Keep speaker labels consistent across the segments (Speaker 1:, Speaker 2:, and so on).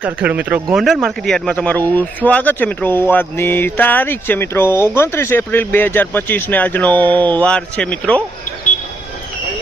Speaker 1: નમસ્કાર ખેડૂત મિત્રો. ગોંડલ માર્કેટ યાર્ડમાં તમારું સ્વાગત છે મિત્રો. આજની તારીખ છે મિત્રો ઓગણત્રીસ એપ્રિલ બે હજાર પચીસને આજનો વાર છે મિત્રો.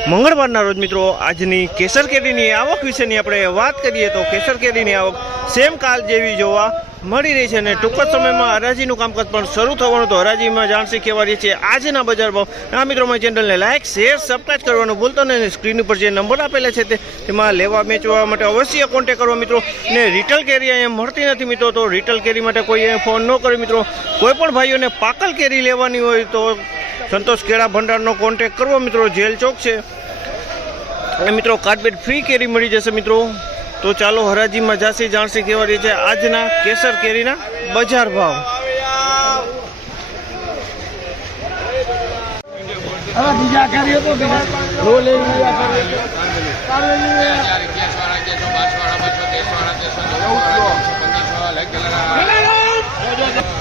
Speaker 1: મંગળવારના રોજ મિત્રો આજની કેસર કેરીની આવક વિશેની આપણે વાત કરીએ તો કેસર કેરીની આવક સેમ કાલ જેવી જોવા મળી રહી છે અને ટૂંક જ સમયમાં હરાજીનું કામકાજ પણ શરૂ થવાનું તો હરાજીમાં જાણશી કેવા છે આજના બજાર ભાવ. આ મિત્રો મારી ચેનલને લાઇક શેર સબસ્ક્રાઈબ કરવાનું ભૂલતો નહીં. સ્ક્રીન ઉપર જે નંબર આપેલા છે તેમાં લેવા વેચવા માટે અવશ્ય કોન્ટેક કરવા મિત્રો. ને રિટેલ કેરી અહીંયા મળતી નથી મિત્રો, તો રિટેલ કેરી માટે કોઈ ફોન ન કરે મિત્રો. કોઈ પણ ભાઈઓને પાકલ કેરી લેવાની હોય તો સંતોષ કેળા ભંડારનો કોન્ટેક કરવો મિત્રો. જેલ ચોક છે. અને મિત્રો કાર્ડબેટ ફ્રી કેરી મળી જશે મિત્રો. તો ચાલો હરાજીમાં જાસી જાણસી કેવા રહી છે. આજના કેસર કેરીના બજાર ભાવ.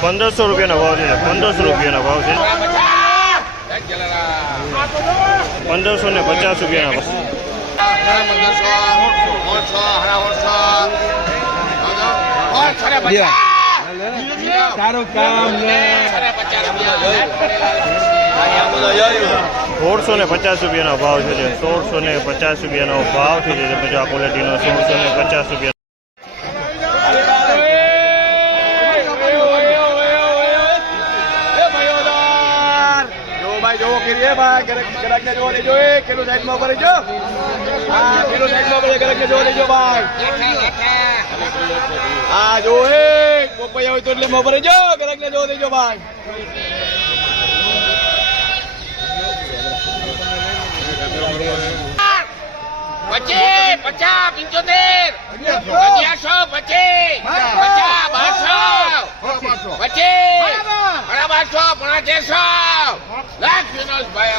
Speaker 1: પંદરસો રૂપિયાનો ભાવ છે. પંદરસો રૂપિયાનો ભાવ છે. પંદરસો ને પચાસ રૂપિયાના ભાવ સોળસો ને પચાસ રૂપિયાનો ભાવ છે સોળસો ને પચાસ રૂપિયાનો ભાવ છે પછી આ ક્વોલિટીનો સોળસો ને પચાસ રૂપિયા
Speaker 2: જોવો કે જોવો કેટલું સાઈડમાં ભરી જો હા કિલો સાઈડમાં ભરી ગરક ને જોવો ભાઈ. હા જો એ પોપૈયા હોય તો એટલે માં ભરી જો ગરક ને જોવો ભાઈ.
Speaker 3: પચીસ પચાસ પંચોતેર. અગિયારસો પચીસ પચાસ બારસો. પચીસ સાડા બારસો પોણા તેરસો લાખ વિનોદભાઈ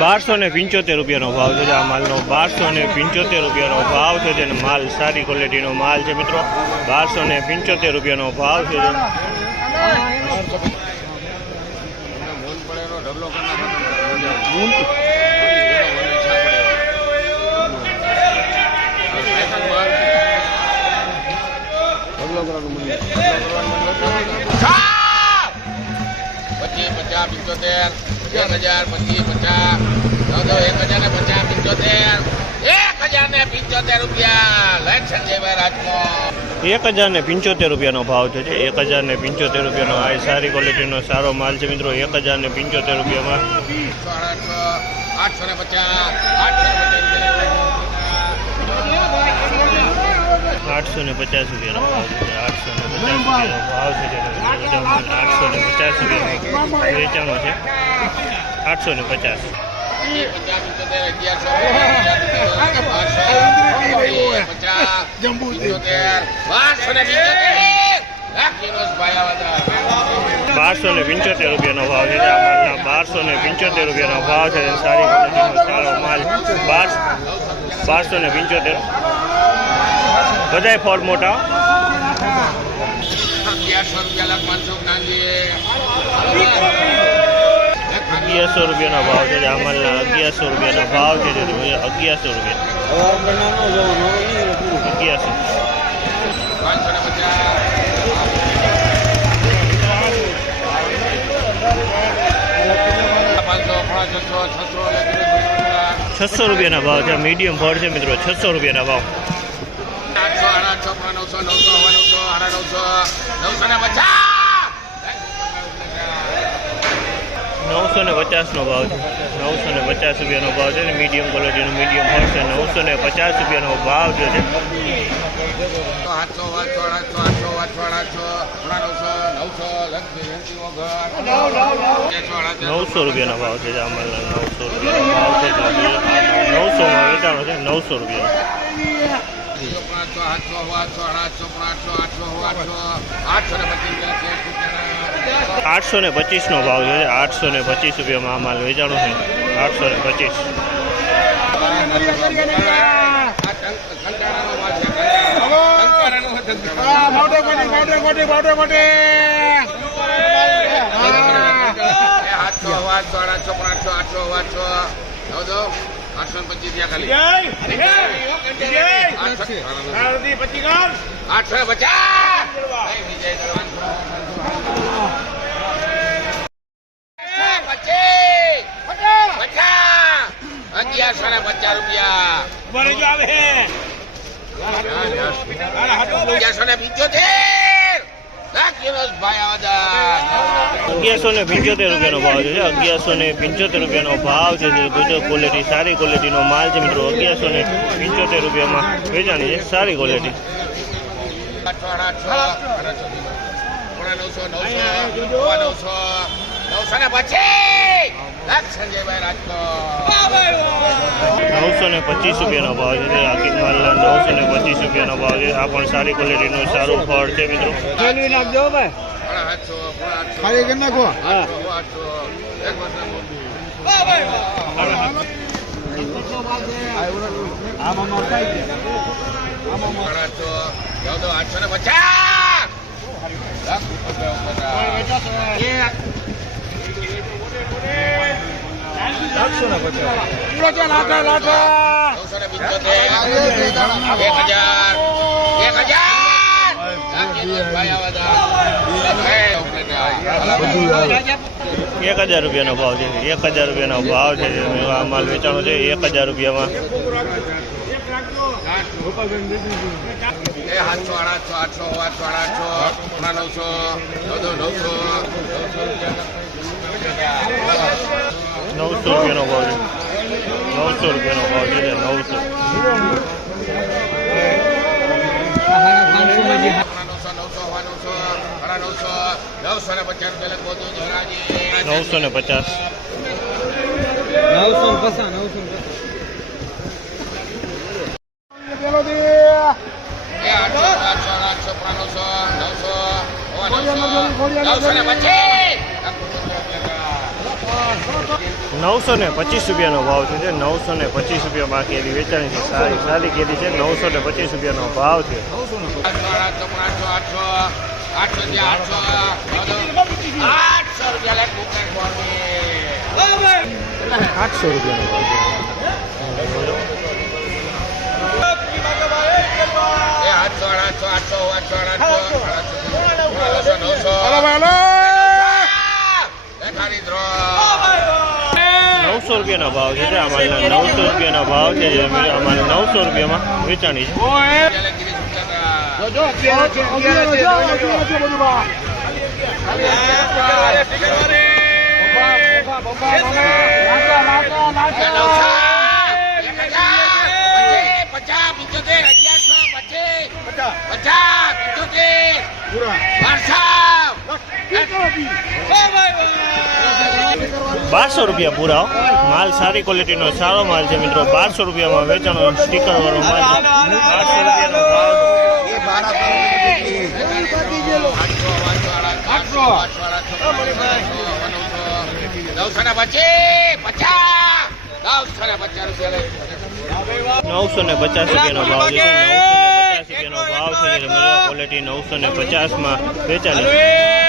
Speaker 1: બારસો ને પંચોતેર રૂપિયાનો ભાવ છે આ માલનો બારસો ને પંચોતેર રૂપિયાનો ભાવ છે જેને માલ સારી ક્વોલિટીનો માલ છે મિત્રો. બારસો ને પંચોતેર રૂપિયાનો ભાવ છે
Speaker 3: પચાસ પચાસ પંચોતેર હજાર પચીસ પચાસ ચૌદ એક હજાર ને પચાસ પંચોતેર એક હજાર ને પંચોતેર રૂપિયા સંજયભાઈ રાજકોટ
Speaker 1: એક હજાર ને પંચોતેર રૂપિયાનો ભાવ થયો છે એક હજાર ને પંચોતેર રૂપિયાનો આ સારી ક્વોલિટીનો સારો માલ છે મિત્રો એક હજાર ને પંચોતેર રૂપિયામાં
Speaker 3: આઠસો ને પચાસ આઠસો ને
Speaker 1: આઠસો ને પચાસ રૂપિયાનો ભાવ છે આઠસો ને પચાસ રૂપિયાનો ભાવ છે આઠસો ને પચાસ રૂપિયાનો વેચાણો છે. આઠસો ને પચાસ. બારસો ને પંચોતેર રૂપિયાનો ભાવ છે. આ બારસો ને પંચોતેર રૂપિયાનો ભાવ છે. સારી ક્વોલિટીનો સારો માલ. બાર બારસો ને પંચોતેર. બધાય ફોર મોટા. અગિયારસો રૂપિયાનો ભાવ છે આ માલના અગિયારસો રૂપિયાનો ભાવ છે જે અગિયારસો રૂપિયા. અગિયારસો. છસો રૂપિયાના ભાવ છે મીડિયમ ફળ છે મિત્રો છસો રૂપિયાના ભાવ.
Speaker 3: આઠસો નવસો નવસો નવસો સાડા નવસો નવસો ને પચાસ!
Speaker 1: નવસો ને પચાસનો ભાવ છે. નવસો ને પચાસ રૂપિયાનો ભાવ છે ને મીડિયમ ક્વોલિટીનો મીડિયમ ભાવ છે. નવસો ને પચાસ રૂપિયાનો ભાવ જે છે
Speaker 3: આઠસો આઠસો આઠસો આઠસો આઠસો આઠસો નવસો
Speaker 1: રૂપિયાનો ભાવ છે આ નવસો રૂપિયાનો ભાવ છે. નવસોમાં વેચાણો છે નવસો રૂપિયાનો.
Speaker 3: આઠસો પાંચસો આઠસો આઠસો આઠસો આઠસો આઠસો આઠસો આઠસો ને પચીસ
Speaker 1: આઠસો ને પચીસનો ભાવ છે આઠસો ને પચીસ રૂપિયામાં માલ વેચાણો છે. આઠસો ને પચીસ.
Speaker 3: આઠસો આઠસો આઠસો આઠસો આઠસો. આઠસો પચીસ પચાસ રૂપિયા અગિયારસો ને પિત્યોતેર
Speaker 1: અગિયારસો ને પંચોતેર રૂપિયાનો ભાવ છે અગિયારસો ને પંચોતેર રૂપિયાનો ભાવ છે ગુજરાત ક્વોલિટી સારી ક્વોલિટીનો માલ છે મિત્રો. અગિયારસો ને પંચોતેર રૂપિયામાં વેચાણી છે સારી ક્વોલિટી
Speaker 3: નવસો નવસો નવસો ને પચીસ સંજયભાઈ રાજકોટ.
Speaker 1: નવસો ને પચીસ રૂપિયાનો ભાવ છે આખી માલના નવસો ને પચીસ રૂપિયાનો ભાવ છે. આ પણ સારી ક્વોલિટીનું સારું ફળ છે મિત્રો.
Speaker 3: પોણા આઠસો પોણા
Speaker 2: ખાલી કરી નાખો.
Speaker 3: આઠસો આઠસો એક વર્ષ પોણા આઠસો ચૌદ આઠસો ને પચાસ એક હજાર
Speaker 1: રૂપિયાનો ભાવ છે એક હજાર રૂપિયાનો ભાવ છે આ માલ વેચાણો છે એક હજાર રૂપિયામાં
Speaker 3: એ આઠસો આઠસો આઠસો આઠસો નવસો નવસો નવસો
Speaker 1: નવસો રૂપિયાનો ભાવ છે નવસો રૂપિયાનો ભાવ છે નવસો
Speaker 3: નવસો ને પચાસ
Speaker 1: નવસો ને પચાસ
Speaker 3: નવસો નવસો નવસો નવસો ને પચીસ
Speaker 1: નવસો ને પચીસ રૂપિયાનો ભાવ છે. જે નવસો ને પચીસ રૂપિયામાં આ કેરી વેચાણી છે. સારી સારી કેરી છે. નવસો ને પચીસ રૂપિયાનો ભાવ છે
Speaker 3: આઠસો
Speaker 1: રૂપિયાનો ભાવ
Speaker 3: એ આઠસો આઠસો આઠસો આઠસો આઠસો આઠસો નવસો લેખાની દ્રો
Speaker 1: છે નવસો રૂપિયાનો ભાવ છે અમારે નવસો રૂપિયાના ભાવ છે અમારે નવસો રૂપિયામાં વેચાણી છે
Speaker 3: પચાસ
Speaker 1: બારસો રૂપિયા પૂરા માલ સારી ક્વોલિટીનો સારો માલ છે મિત્રો. બારસો રૂપિયામાં વેચાણો સ્ટીકર વાળો માલ બારસો રૂપિયાનો ભાવ.
Speaker 3: નવસો ને પચાસ
Speaker 1: રૂપિયાનો ભાવ છે. નવસો ને પચાસ રૂપિયાનો ભાવ છે. ક્વોલિટી નવસો ને પચાસમાં વેચાણી